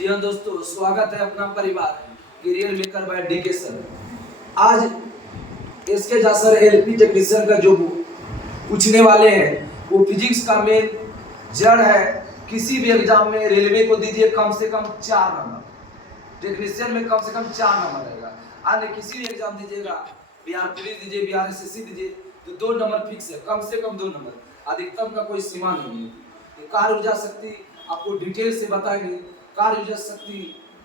जी हाँ दोस्तों, स्वागत है अपना परिवार career maker by DK sir. आज इसके जा सर एलपी टेक्नीशियन का जो पूछने वाले हैं वो फिजिक्स का मेन जड़ है। किसी भी एग्जाम में रेलवे को दीजिए कम से कम 4 नंबर, टेक्नीशियन में कम से कम 4 नंबर रहेगा। अन्य किसी भी एग्जाम दीजिएगा, बिहार पुलिस दीजिए, बिहार एसएससी दीजिए, तो 2 नंबर फिक्स है, कम से कम 2 नंबर, अधिकतम का कोई सीमा नहीं है। कार्य ऊर्जा शक्ति आपको डिटेल से बताएंगे। कार्य ऊर्जा शक्ति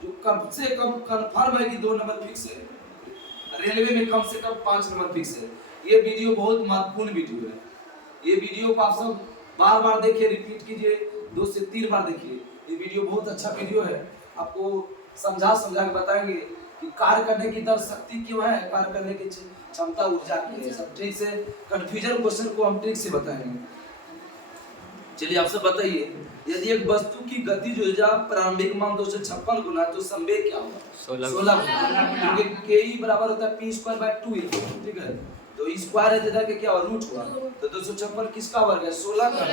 जो कम से कम कन्फर्म है कि 2 नंबर फिक्स है, रेलवे में कम से कम 5 नंबर फिक्स है। ये वीडियो बहुत महत्वपूर्ण वीडियो है। ये वीडियो को आप सब बार बार देखिए, रिपीट कीजिए, 2 से 3 बार देखिए। ये वीडियो बहुत अच्छा वीडियो है, आपको समझा के बताएंगे कि कार्य करने की दर शक्ति क्यों है, कार्य करने की क्षमता ऊर्जा की है। सब ठीक से कंफ्यूजन क्वेश्चन को हम ठीक से बताएंगे। चलिए आप सब बताइए, यदि एक वस्तु की गतिज ऊर्जा प्रारंभिक मान 256 गुना है तो संवेग क्या होगा? 16 गुना, क्योंकि ke बराबर होता है p²/2। ठीक है, तो स्क्वायर है थीटा के क्या हुआ? रूट हुआ, तो 256 किसका वर्ग है? 16 का।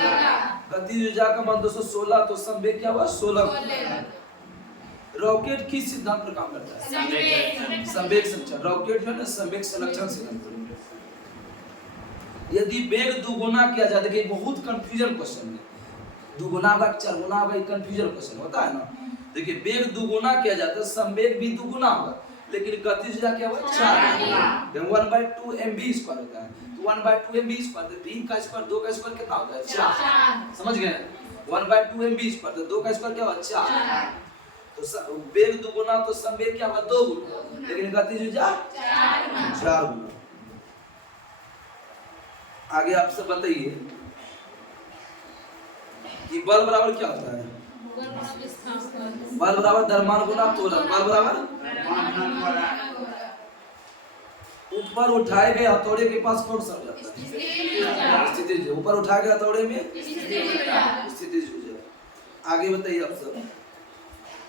गतिज ऊर्जा का मान 216, तो संवेग क्या हुआ? 16। रॉकेट किस सिद्धांत पर काम करता है? संवेग संरक्षण। रॉकेट जो है ना, संवेग संरक्षण सिद्धांत। यदि वेग दुगुना किया जाए, देखिए बहुत कंफ्यूजन क्वेश्चन है, दुगुना का 4 गुना का कंफ्यूजन क्वेश्चन होता है ना। देखिए वेग दुगुना किया जाता है, संवेग भी दुगुना होगा, लेकिन गतिज ऊर्जा क्या होगा? 4 गुना। 1/2 mv² होता है, तो 1/2 mv², तो v का स्क्वायर 2 का स्क्वायर कितना होता है? 4। समझ गए? 1/2 mv², तो 2 का स्क्वायर क्या होगा? 4। तो वेग दुगुना तो संवेग क्या होगा? 2 गुना, लेकिन गतिज ऊर्जा 4 गुना। आगे आप सब बताइए कि बल बराबर क्या होता है? बल बराबर द्रव्यमान गुना त्वरण। बल बराबर ऊपर उठाए गए हथौड़े के पास कौन सा हो जाता है? स्थितिज। ऊपर उठाए गए हथौड़े में स्थितिज ऊर्जा। आगे बताइए आप सब,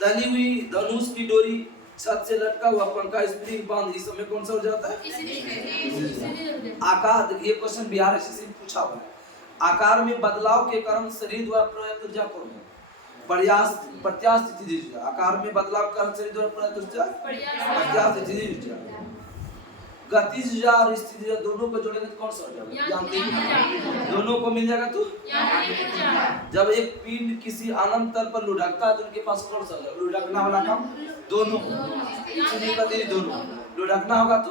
तनी हुई धनुष की डोरी, छत से लटका हुआ पंखा, स्प्रिंग बांध, इस समय कौन सा हो जाता है? आकार। देखिए क्वेश्चन बिहार एसएससी में पूछा हुआ है। आकार में बदलाव के कारण शरीर द्वारा प्रयुक्त ऊर्जा कौन है? प्रत्यास्थ स्थितिज ऊर्जा। आकार में बदलाव के कारण शरीर द्वारा प्रयुक्त ऊर्जा प्रत्यास्थ स्थितिज ऊर्जा। गतिज ऊर्जा और स्थितिज ऊर्जा दोनों को जोड़ेंगे तो कौन सा हो जाएगा? यांत्रिक। दोनों को मिल जाएगा तो यांत्रिक ऊर्जा। जब एक पिंड किसी अनंत तल पर लुढ़कता है तो उनके पास कौन सा होगा? लुढ़कना वाला काम दोनों, दोनों लुढ़कना होगा तो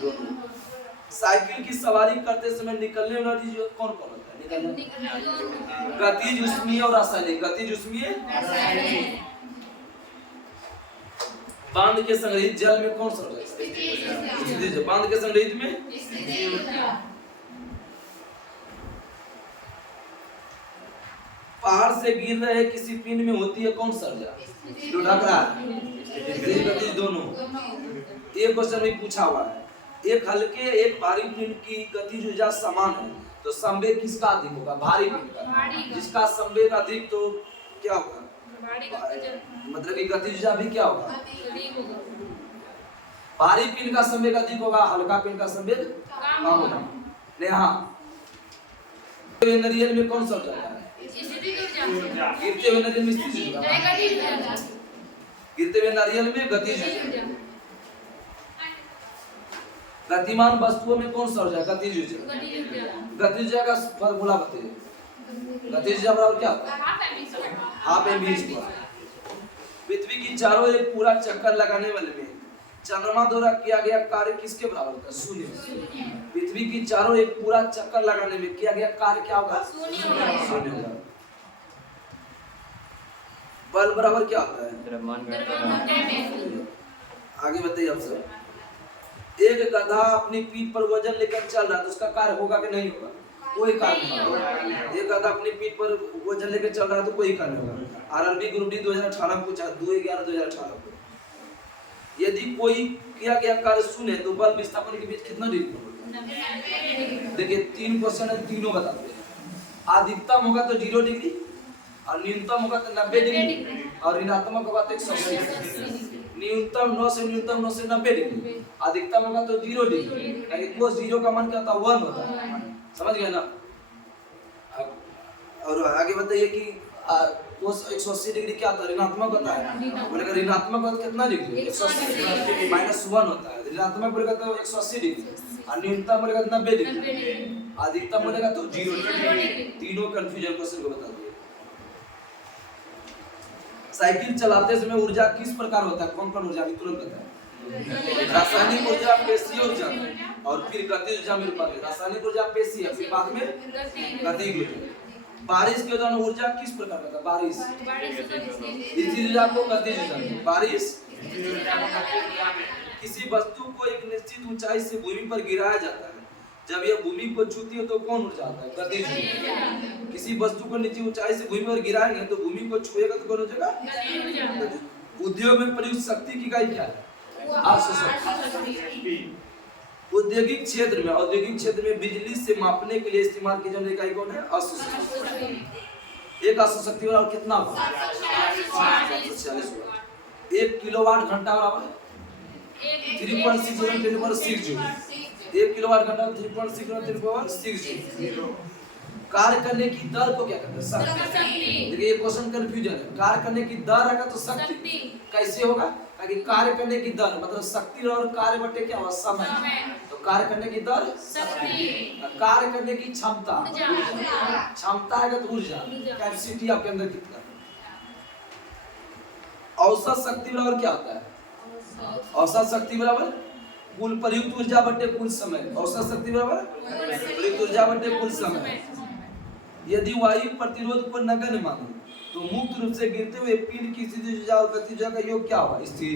दोनों। साइकिल की सवारी करते समय निकलने वाला चीज कौन कौन होता है? गतिज, ऊष्मीय और रासायनिक। गतिज, ऊष्मीय। बांध के संग्रहित जल में कौन सा होता है? स्थितिज। बांध के संग्रहित में पहाड़ से गिर रहे किसी पिंड में होती है कौन सा ऊर्जा? लुढ़क रहा है। गतिज दोनों। एक क्वेश्चन भी पूछा हुआ है, एक हल्के एक भारी पिंड की गतिज ऊर्जा समान है तो संवेग किसका अधिक होगा? भारी पिंड का। जिसका संवेग अधिक तो क्या होगा? मतलब कि गतिज ऊर्जा भी क्या होगा? भारी पिंड का संवेग अधिक होगा, हल्का पिंड का संवेग कम होगा। नेहा, नारियल में कौन सा ऊर्जा है? गिरते हुए नारियल में स्थितिज ऊर्जा। गिरते हुए नारियल में गतिज ऊर्जा। गतिमान वस्तुओं में कौन सा ऊर्जा? गतिज ऊर्जा। गतिज ऊर्जा का फार्मूला बताइए। गतिज ऊर्जा बराबर क्या होता है? Half mv²। पृथ्वी की चारों एक पूरा चक्कर लगाने वाले में चंद्रमा द्वारा किया गया कार्य किसके बराबर होता है? शून्य। पृथ्वी की चारों एक पूरा चक्कर लगाने में किया गया कार्य क्या होगा? शून्य होगा। बल बराबर क्या होता है? आगे बताइए आप सब। एक गधा अपनी पीठ पर वजन लेकर चल रहा है तो उसका कार्य होगा कि नहीं होगा? कोई कार्य नहीं होगा। एक गधा अपनी पीठ पर वजन लेकर चल रहा है तो कोई कार्य होगा। आरआरबी ग्रुप डी 2018 में पूछा, 2/11/2018 को। यदि कोई किया गया कार्य शून्य है तो बल विस्थापन के बीच कितना डिग्री होगा? देखिए 3 क्वेश्चन है, तीनों बताते हैं। अधिकतम होगा तो 0 डिग्री, और न्यूनतम होगा तो 90 डिग्री, और ऋणात्मक होगा तो 180। न्यूनतम 9 से 90 डिग्री, अधिकतम होगा तो 0 डिग्री। यानी कोस 0 का मान क्या होता है? 1 होता है। समझ गए ना? और आगे बताइए कि वो 180 डिग्री क्या होता है? ऋणात्मक होता है। बोलेगा ऋणात्मक होता कितना डिग्री? 180 -1 होता है। ऋणात्मक बोलेगा तो 180 डिग्री और न्यूनतम बोलेगा 90 डिग्री, अधिकतम बोलेगा तो 0 डिग्री। तीनों कंफ्यूजन क्वेश्चन को बता दिए। साइकिल चलाते समय ऊर्जा किस प्रकार होता है? कौन कौन ऊर्जा की तुरंत बताएं? रासायनिक ऊर्जा, पेशीय ऊर्जा और फिर गतिज ऊर्जा में रूपांतरित। रासायनिक ऊर्जा पेशीय, फिर बाद में गतिज ऊर्जा। बारिश के दौरान ऊर्जा किस प्रकार का था? बारिश स्थिर ऊर्जा को गतिज ऊर्जा। बारिश किसी वस्तु को एक निश्चित ऊंचाई से भूमि पर गिराया जाता है, जब यह भूमि को छूती है तो कौन ऊर्जा आता है? गतिज ऊर्जा। किसी वस्तु को निश्चित ऊंचाई से भूमि पर गिराएंगे तो भूमि को छुएगा तो कौन हो जाएगा? उद्योग में प्रयुक्त शक्ति की इकाई क्या है? औद्योगिक क्षेत्र में बिजली से मापने के लिए इस्तेमाल की जाने इकाई कौन है? अश्व। एक अश्व शक्ति बराबर कितना होगा? 740। 1 किलोवाट घंटा बराबर 3.6 × 10⁶ जूल। 1 किलोवाट घंटा 3.6 × 10⁶ जूल। कार्य करने की दर को क्या कहते हैं? शक्ति। देखिए ये क्वेश्चन कंफ्यूजन है। कार्य करने की दर है तो शक्ति कैसे होगा? कि कार्य करने की दर मतलब शक्ति और कार्य बटे क्या हुआ? समय। तो कार्य करने की दर शक्ति, कार्य करने की क्षमता क्षमता है तो ऊर्जा, कैपेसिटी आपके अंदर कितना। औसत शक्ति बराबर क्या होता है? औसत शक्ति बराबर कुल प्रयुक्त ऊर्जा बटे कुल समय। औसत शक्ति बराबर प्रयुक्त ऊर्जा बटे कुल समय। यदि वायु प्रतिरोध को नगण्य माने तो मुक्त रूप से गिरते हुए पिंड की स्थितिज ऊर्जा और गतिज ऊर्जा का योग क्या होगा? स्थिर।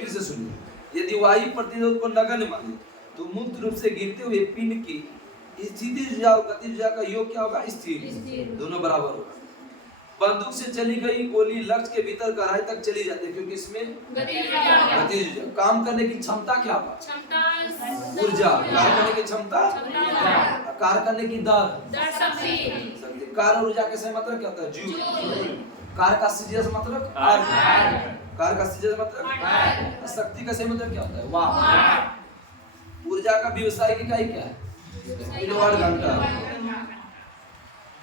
फिर से सुनिए, यदि वायु प्रतिरोध को नगण्य माने तो मुक्त रूप से गिरते हुए पिंड की स्थितिज ऊर्जा और गतिज ऊर्जा का योग क्या होगा? स्थिर। दोनों बराबर होगा। बंदूक से चली गई गोली लक्ष्य के भीतर गहराई तक चली जाती है क्योंकि इसमें गतिज ऊर्जा। काम करने की क्षमता क्या होगा? ऊर्जा। कार्य करने की क्षमता, कार्य करने की दर शक्ति। कार्य ऊर्जा के सही मतलब क्या होता है? जूल। कार्य का सीधे से मतलब कार्य का सीधे से मतलब शक्ति का सही मतलब क्या होता है? वाट। ऊर्जा का व्यवसायिक इकाई क्या है? किलोवाट घंटा।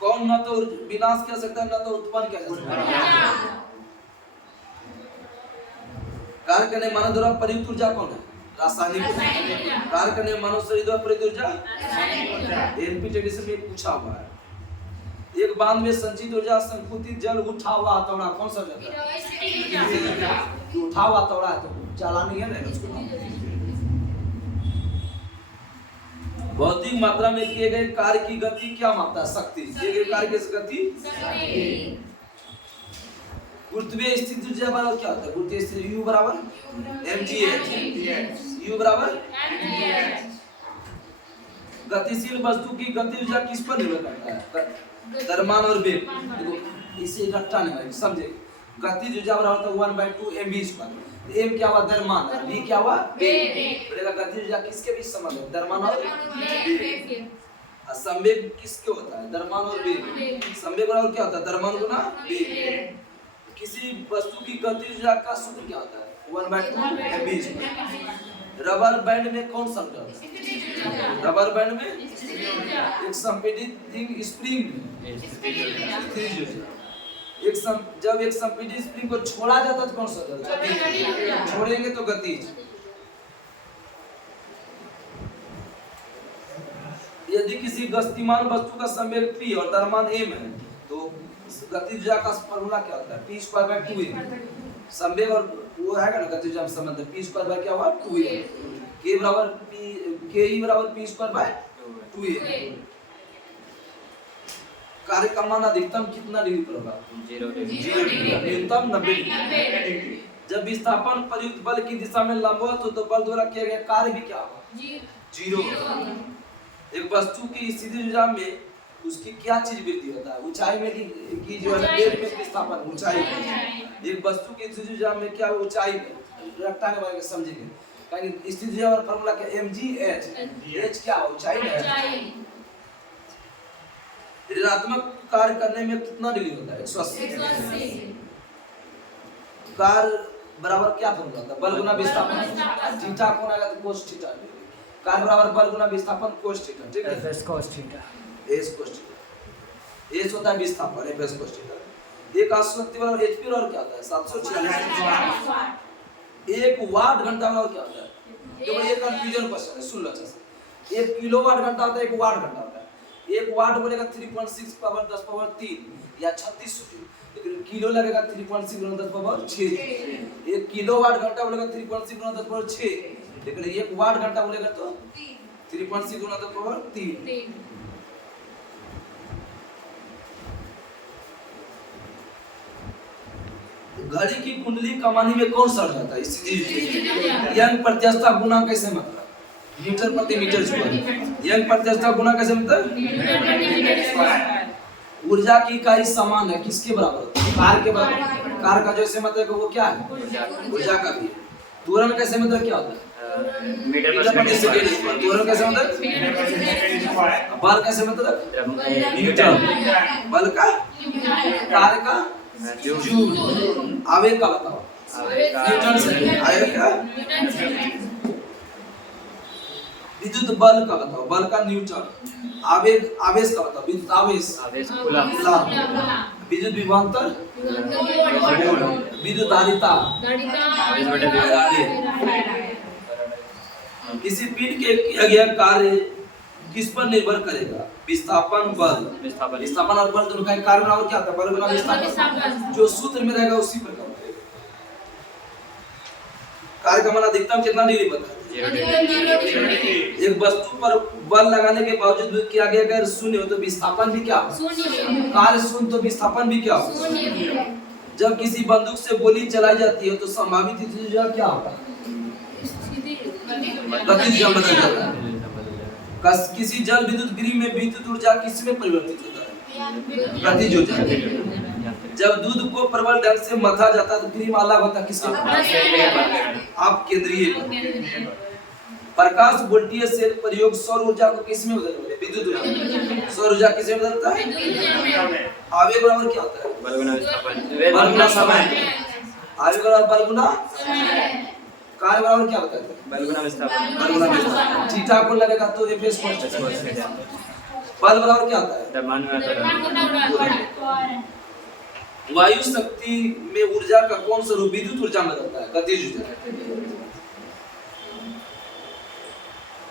कौन न तो विनाश कर सकता है न तो उत्पन्न कर सकता है? कार्य करने मानव द्वारा प्रयुक्त ऊर्जा कौन है? रासायनिक ऊर्जा। कार्य करने मानव शरीर द्वारा प्रयुक्त ऊर्जा एनपीटी एडिशन में पूछा हुआ है। एक बांध में संचित ऊर्जा संकुचित जल उठा हुआ हथौड़ा कौन सा जाता है? उठा हुआ हथौड़ा है तो चालानी है ना उसको। भौतिक मात्रा में किए गए कार्य की गति क्या मापता है? शक्ति। किए गए कार्य की गति गुरुत्वीय स्थिति ऊर्जा बराबर क्या होता है? गुरुत्वीय स्थिति U बराबर mgh। U बराबर mgh। गतिशील वस्तु की गति ऊर्जा किस पर निर्भर करता है? द्रव्यमान और वेग। देखो इसे इकट्ठा नहीं है, समझे? गतिज ऊर्जा बराबर होता है 1/2 mv²। m क्या हुआ? द्रव्यमान। v क्या हुआ? वेग। बोलेगा गतिज ऊर्जा किसके बीच संबंध है? द्रव्यमान और वेग। संवेग किसके होता है? द्रव्यमान और वेग। संवेग बराबर क्या होता है? द्रव्यमान गुना वेग। किसी वस्तु की गतिज ऊर्जा का सूत्र क्या होता है? 1/2 mv²। रबर बैंड में कौन सा ऊर्जा? रबर बैंड में एक संपीड़ित स्प्रिंग जब एक संपीड़ित स्प्रिंग को छोड़ा जाता है तो कौन सा ऊर्जा? छोड़ेंगे तो गतिज। यदि किसी गतिमान वस्तु का संवेग p और द्रव्यमान m है तो गतिज ऊर्जा का फॉर्मूला क्या होता है? p²/2a। संवेग और वो है ना गतिज ऊर्जा में संबंध है। p² क्या हुआ? 2a। k बराबर p²/2a। कार्य का मान अधिकतम कितना डिग्री पर होगा? 0 डिग्री। न्यूनतम 90 डिग्री। जब विस्थापन प्रयुक्त बल की दिशा में लंबवत हो तो बल द्वारा किया गया कार्य भी क्या होगा? 0। एक वस्तु की स्थिति ऊर्जा में उसकी क्या चीज वृद्धि होता है? ऊंचाई में की जो है वेग में विस्थापन ऊंचाई में। एक वस्तु की स्थिति ऊर्जा में क्या ऊंचाई में रखता है वाले समझेंगे। क्योंकि स्थिति ऊर्जा का फार्मूला क्या? mgh। h क्या ऊंचाई है। ऋणात्मक कार्य करने में कितना डिग्री होता है? 180। कार्य बराबर क्या फॉर्मूला होता है? बल गुना विस्थापन। थीटा कोण आएगा तो cos थीटा। कार्य बराबर बल गुना विस्थापन cos थीटा। ठीक है? Fs cos theta. S cos theta. S होता है विस्थापन, Fs cos थीटा। एक 830 वाला एचपी और क्या होता है 746। एक वाट घंटा वाला क्या होता है? केवल एक कंफ्यूजन क्वेश्चन है, सुन लो अच्छे से। एक किलोवाट घंटा होता है, एक वाट घंटा होता है। एक वाट बोलेगा 3.6 पावर 10 पावर 3 या 3600 जूल, लेकिन किलो लगेगा 3.6 गुना 10 पावर 6। एक किलोवाट घंटा बोलेगा 3.6 गुना 10 पावर 6, लेकिन एक वाट घंटा बोलेगा तो 3.6 गुना 10 पावर 3। घड़ी की कुंडली कमानी में कौन सड़ जाता है? यंग प्रत्यस्था गुना कैसे मतलब मीटर प्रति मीटर स्क्वायर। यंग प्रत्यस्था गुना कैसे मतलब ऊर्जा की इकाई समान है, किसके बराबर होता है? कार के बराबर। कार का जैसे मतलब वो क्या है? ऊर्जा का भी। त्वरण कैसे मतलब क्या होता है? मीटर प्रति सेकंड स्क्वायर। त्वरण कैसे मतलब? बल कैसे मतलब? न्यूटन। बल का? कार्य का? जूल। आवेग का बताओ? न्यूटन से। आवेग का? विद्युत बल का बताओ? बल का न्यूटन। आवेग आवेश का बताओ? विद्युत आवेश कूलम। विद्युत विभवांतर विद्युत धारिता। किसी पिंड के किया गया कार्य किस पर निर्भर करेगा? विस्थापन बल। विस्थापन और बल दोनों का कार्य बराबर क्या होता है? बल गुना विस्थापन। जो सूत्र में रहेगा उसी पर काम करेगा। कार्य का मान अधिकतम कितना डिग्री पता है? एक वस्तु पर बल लगाने के बावजूद किया गया अगर शून्य हो तो विस्थापन भी क्या? कार्य शून्य तो विस्थापन भी क्या? जब किसी बंदूक से गोली चलाई जाती है तो संभावित ऊर्जा क्या होता है? गतिज ऊर्जा बदल जाता है। किसी जल विद्युत गृह में विद्युत ऊर्जा किसमें परिवर्तित होता है? गतिज ऊर्जा। जब दूध को प्रबल ढंग से मथा जाता है तो गृह में अलग होता है, किसके? आप केंद्रीय। प्रकाश वोल्टीय सेल प्रयोग सौर ऊर्जा को किसमें बदलता है? विद्युत ऊर्जा। सौर ऊर्जा किसमें बदलता है? आवेग बराबर क्या होता है? बल गुना विस्थापन। बल गुना समय। आवेग बराबर बल गुना कार्य बराबर क्या होता है? बल गुना विस्थापन। बल गुना विस्थापन। थीटा को लगेगा तो एफ एस कांस्टेंट। बल बराबर क्या होता है? वायु शक्ति में ऊर्जा का कौन सा रूप विद्युत ऊर्जा में रहता है? गतिज ऊर्जा।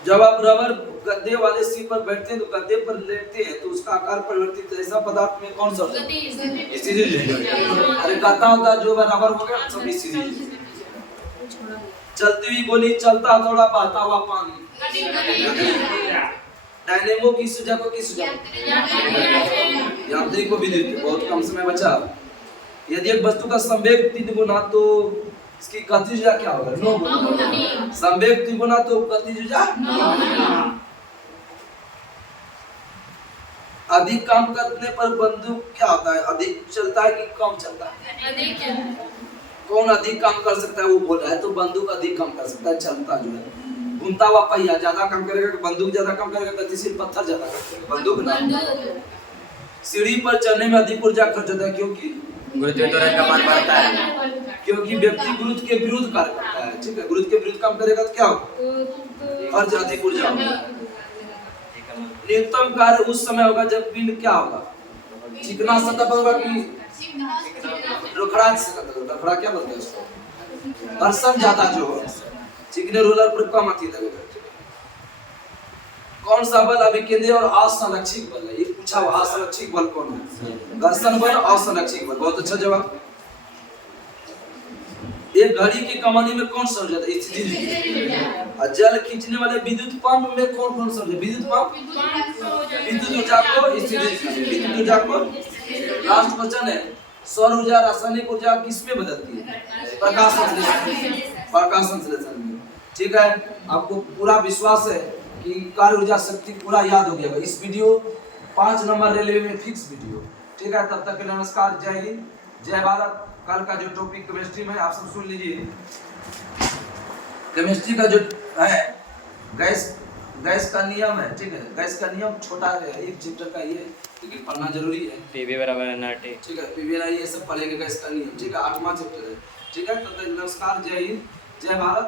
जब आप रबर गद्दे वाले सीट पर बैठते हैं तो गद्दे पर लेटते हैं तो उसका आकार परिवर्तित ऐसा पदार्थ में कौन सा होता है? स्थितिज ऊर्जा। अरे गद्दा होता है जो रबर हो गया सब स्थितिज ऊर्जा। चलती हुई गोली, चलता हथौड़ा, बहता हुआ पानी। डायनेमो की ऊर्जा को किस ऊर्जा? यांत्रिक को विद्युत। बहुत कम समय बचा। यदि एक वस्तु का संवेग 3 गुना तो इसकी गतिज ऊर्जा क्या होगा? 9 गुना। संवेग 3 गुना तो गतिज ऊर्जा 9 गुना। अधिक काम करने पर बंदूक क्या होता है? अधिक चलता है कि कम चलता है? अधिक। कौन अधिक काम कर सकता है? वो बोल रहा है तो बंदूक अधिक काम कर सकता है। चलता जो है घूमता हुआ पहिया ज्यादा काम करेगा कि बंदूक ज्यादा काम करेगा? गतिशील पत्थर ज्यादा काम करेगा, बंदूक ना। सीढ़ी पर चढ़ने में अधिक ऊर्जा खर्च होता है क्योंकि गुरुत्व त्वरण का मान बढ़ता है। क्योंकि व्यक्ति गुरुत्व के विरुद्ध कार्य करता है। ठीक है, गुरुत्व के विरुद्ध काम करेगा तो क्या होगा? खर्च अधिक ऊर्जा होगा। न्यूनतम कार्य उस समय होगा जब पिंड क्या होगा? चिकना सतह पर होगा कि रोखड़ा सतह? रोखड़ा क्या बोलते हैं उसको? घर्षण ज्यादा जो चिकने रोलर पर कम आती लगेगा। कौन सा बल अभिकेंद्री और असंरक्षित बल है? ये पूछा हुआ। असंरक्षित बल कौन है? घर्षण बल, असंरक्षित बल। बहुत अच्छा जवाब। एक घड़ी की कमानी में कौन सा ऊर्जा है? स्थितिज ऊर्जा। जल खींचने वाले विद्युत पंप में कौन सा ऊर्जा? विद्युत पंप विद्युत ऊर्जा को स्थितिज विद्युत ऊर्जा को। लास्ट क्वेश्चन है, सौर ऊर्जा रासायनिक ऊर्जा किसमें बदलती है? प्रकाश संश्लेषण। प्रकाश संश्लेषण में। ठीक है, आपको पूरा विश्वास है कि कार्य ऊर्जा शक्ति पूरा याद हो गया। इस वीडियो 5 नंबर रेलवे में फिक्स वीडियो। ठीक है, तब तक के नमस्कार, जय हिंद, जय भारत। कल का जो टॉपिक केमिस्ट्री में आप सब सुन लीजिए। केमिस्ट्री का जो है गैस का नियम है। ठीक है, गैस का नियम छोटा है, एक चैप्टर का ये, लेकिन पढ़ना जरूरी है। पीवी बराबर एनआरटी। ठीक है, पीवी ये सब पढ़ेंगे गैस का नियम। ठीक है, 8वां चैप्टर है। ठीक है, तब तक नमस्कार, जय हिंद, जय भारत।